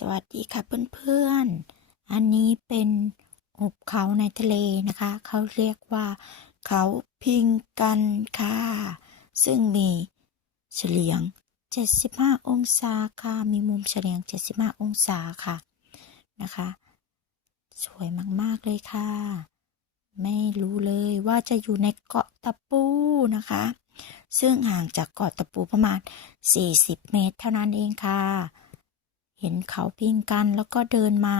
สวัสดีค่ะเพื่อนๆ อันนี้เป็นหุบเขาในทะเลนะคะ เขาเรียกว่า เขาพิงกันค่ะ ซึ่งมีเฉลียง 75 องศาค่ะ มีมุมเฉลียง 75 องศาค่ะนะคะ สวยมากๆเลยค่ะ ไม่รู้เลยว่าจะอยู่ในเกาะตะปูนะคะ ซึ่งห่างจากเกาะตะปูประมาณ 40 เมตร เท่านั้นเองค่ะ เห็นเขาพิงกันแล้วก็เดินมา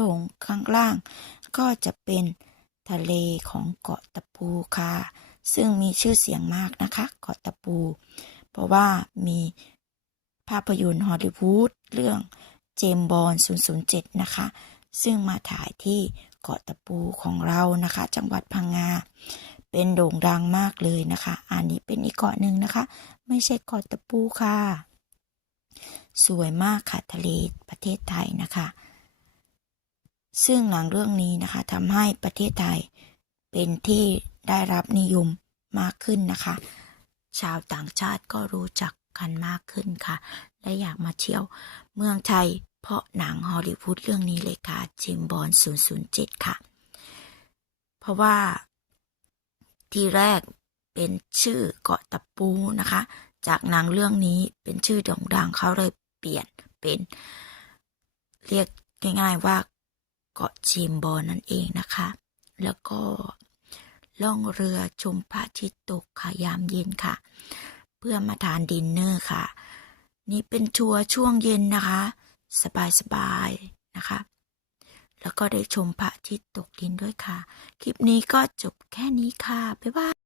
ลงข้างล่าง ก็จะเป็นทะเลของเกาะตะปูค่ะ ซึ่งมีชื่อเสียงมากนะคะ เกาะตะปู เพราะว่ามีภาพยนตร์ฮอลลีวูดเรื่องเจมบอล007 นะคะ ซึ่งมาถ่ายที่เกาะตะปูของเรานะคะ จังหวัดพังงา เป็นโด่งดังมากเลยนะคะ อันนี้เป็นอีกเกาะหนึ่งนะคะ ไม่ใช่เกาะตะปูค่ะ สวยมากค่ะทะเลประเทศไทยนะคะ ซึ่งหนังเรื่องนี้นะคะทำให้ประเทศไทยเป็นที่ได้รับนิยมมากขึ้นนะคะ ชาวต่างชาติก็รู้จักกันมากขึ้นค่ะ และอยากมาเที่ยวเมืองไทย เพราะหนังฮอลลีวูดเรื่องนี้เลยค่ะจิมบอล007 ค่ะ เพราะว่าที่แรกเป็นชื่อเกาะตะปูนะคะ จากหนังเรื่องนี้เป็นชื่อโด่งดังเขาเลยเปลี่ยนเป็น เรียกง่ายๆว่าเกาะจิมบอลนั่นเองนะคะ แล้วก็ล่องเรือชมพระอาทิตย์ตกค่ะยามเย็นค่ะ เพื่อมาทานดินเนอร์ค่ะ นี่เป็นทัวร์ช่วงเย็นนะคะ สบายๆนะคะ แล้วก็ได้ชมพระอาทิตย์ตกดินด้วยค่ะ คลิปนี้ก็จบแค่นี้ค่ะ บ๊ายบาย